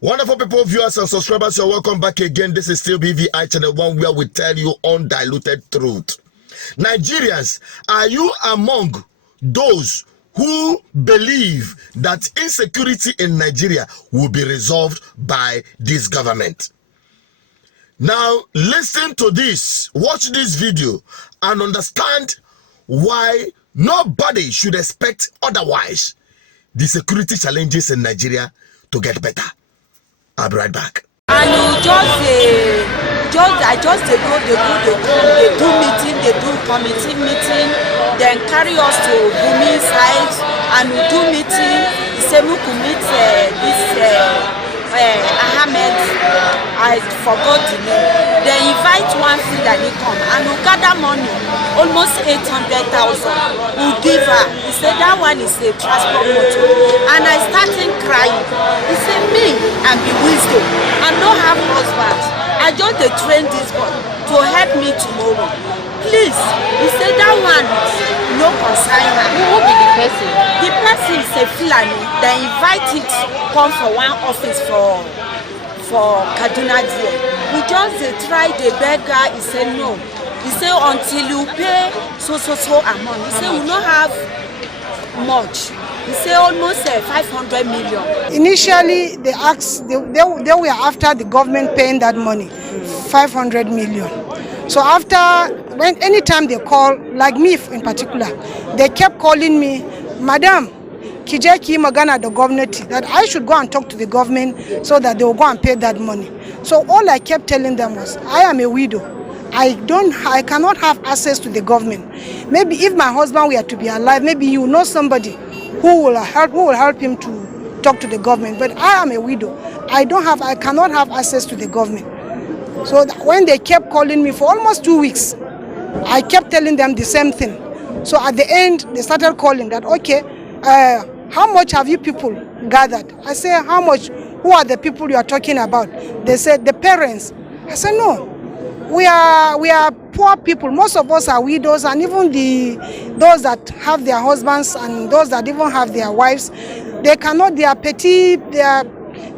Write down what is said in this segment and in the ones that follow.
Wonderful people, viewers and subscribers, you're welcome back again. This is still BVI Channel 1 where we tell you undiluted truth. Nigerians, are you among those who believe that insecurity in Nigeria will be resolved by this government? Now, listen to this, watch this video and understand why nobody should expect otherwise the security challenges in Nigeria to get better. I'll be right back. And I just they do meeting, they do committee meeting, then carry us to Gumi side and we do meeting. He said we could meet Ahmed, I forgot the name. They invite one thing that he come and we gather money, almost 800,000. We give her. He said that one is a transport motor. And I started crying. He said me and be wisdom and don't have husband. I just dey train this boy to help me tomorrow. Please, he said that one no concern her. Who will be the person? The person is a Fulani. They invite it come for one office for Kaduna there. We just try the beggar. He said no. He said until you pay so amount. He said we don't have much. He said almost 500 million. Initially, they asked, they were after the government paying that money, 500 million. So anytime they call, like me in particular, they kept calling me, Madam, Kijeki Magana the government, that I should go and talk to the government so that they will go and pay that money. So all I kept telling them was, I am a widow. I cannot have access to the government. Maybe if my husband were to be alive, maybe you know somebody who will help him to talk to the government. But I am a widow. I cannot have access to the government. So when they kept calling me for almost 2 weeks, I kept telling them the same thing. So at the end, they started calling that, okay, how much have you people gathered? I said, how much? Who are the people you are talking about? They said, the parents. I said, no. We are poor people. Most of us are widows, and even those that have their husbands and those that even have their wives, they cannot. They are petty. They are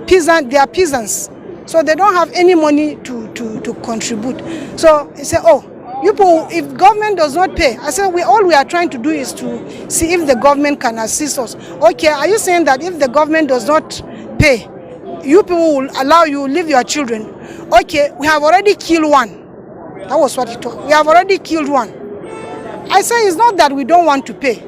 peasants. So they don't have any money to contribute. So he said, oh, you people, if government does not pay, I said, all we are trying to do is to see if the government can assist us. Okay, are you saying that if the government does not pay, you people will allow you leave your children? Okay, we have already killed one. That was what he told. We have already killed one. I say it's not that we don't want to pay.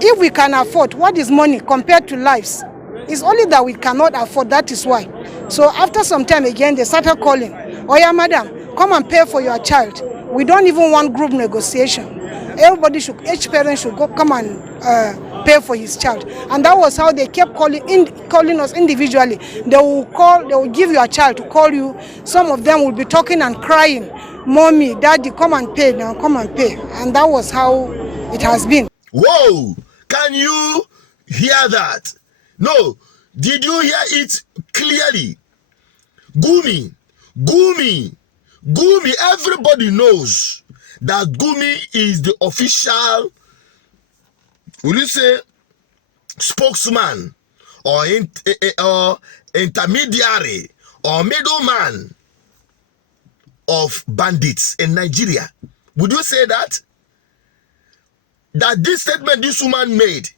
If we can afford, what is money compared to lives? It's only that we cannot afford, that is why. So after some time again, they started calling. Oh yeah, madam, come and pay for your child. We don't even want group negotiation. Each parent should come and pay for his child. And that was how they kept calling us individually. They will give you a child to call you. Some of them will be talking and crying. Mommy, daddy, come and pay now, come and pay. And that was how it has been. Whoa, can you hear that? No, did you hear it clearly? Gumi, everybody knows that Gumi is the official, will you say, spokesman or intermediary or middleman of bandits in Nigeria. Would you say that? That this statement this woman made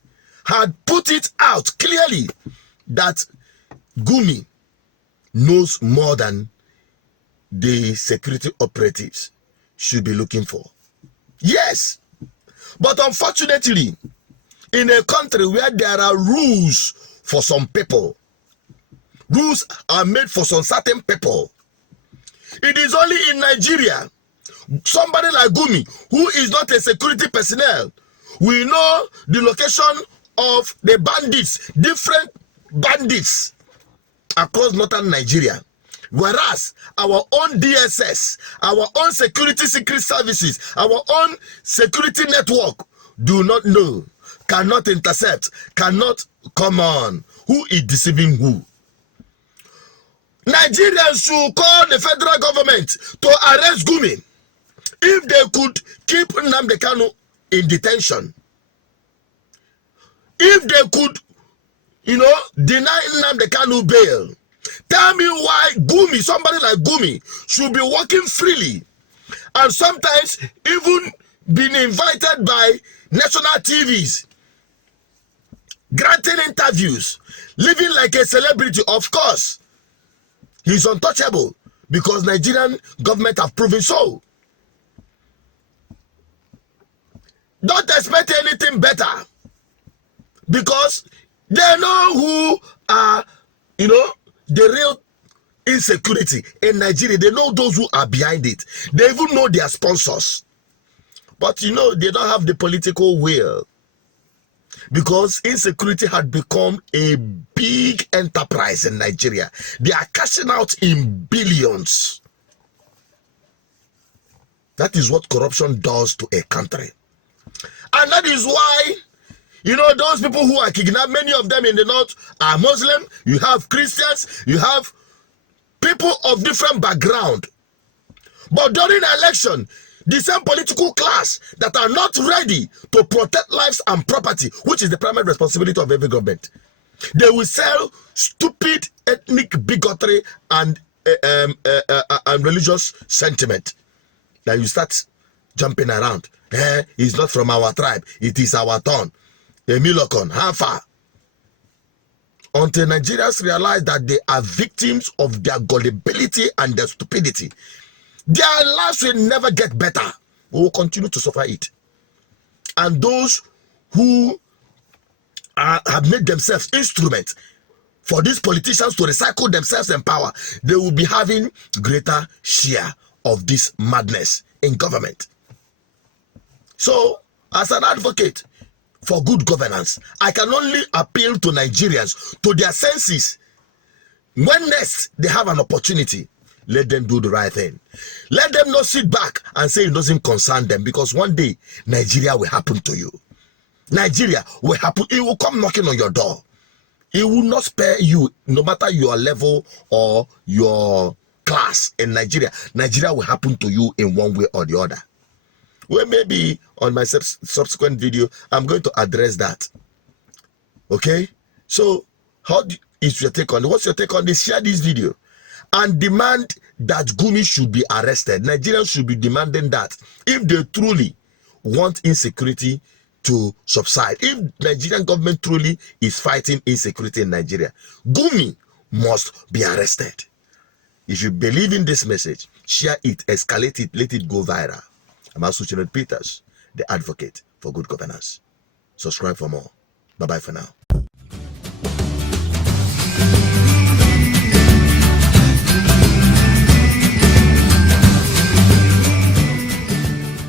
had put it out clearly that Gumi knows more than the security operatives should be looking for. Yes, but unfortunately, in a country where there are rules for some people, rules are made for some certain people. It is only in Nigeria, somebody like Gumi, who is not a security personnel, we know the location of the bandits, different bandits across northern Nigeria. Whereas our own DSS, our own secret services, our own security network do not know, cannot intercept, cannot come on. Who is deceiving who? Nigerians should call the federal government to arrest Gumi if they could keep Nnamdi Kanu in detention. If they could, deny Nnamdi Kanu bail, Tell me why Gumi, somebody like Gumi, should be working freely and sometimes even being invited by national TVs, granting interviews, living like a celebrity. Of course, he's untouchable because Nigerian government have proven so. Don't expect anything better because they know who are, you know, the real insecurity in Nigeria. They know those who are behind it. They even know their sponsors. But you know, they don't have the political will because insecurity had become a big enterprise in Nigeria. They are cashing out in billions. That is what corruption does to a country. And that is why, you know, those people who are kidnapped, many of them in the north are Muslim. You have Christians, you have people of different background. But during the election, the same political class that are not ready to protect lives and property, which is the primary responsibility of every government, they will sell stupid ethnic bigotry and religious sentiment. That you start jumping around. It's not from our tribe, it is our turn. Emilokon, how far? Until Nigerians realize that they are victims of their gullibility and their stupidity, their lives will never get better. We will continue to suffer it. And those who have made themselves instruments for these politicians to recycle themselves in power, they will be having greater share of this madness in government. So, as an advocate for good governance, I can only appeal to Nigerians, to their senses. When next they have an opportunity, let them do the right thing. Let them not sit back and say it doesn't concern them, because one day Nigeria will happen to you. Nigeria will happen. It will come knocking on your door. It will not spare you, no matter your level or your class in Nigeria. Nigeria will happen to you in one way or the other. Well, maybe on my subsequent video, I'm going to address that. Okay? So, is your take on it? What's your take on this? Share this video and demand that Gumi should be arrested. Nigerians should be demanding that if they truly want insecurity to subside. If Nigerian government truly is fighting insecurity in Nigeria, Gumi must be arrested. If you believe in this message, share it, escalate it, let it go viral. I'm Asuchinot Peters, the advocate for good governance. Subscribe for more. Bye-bye for now.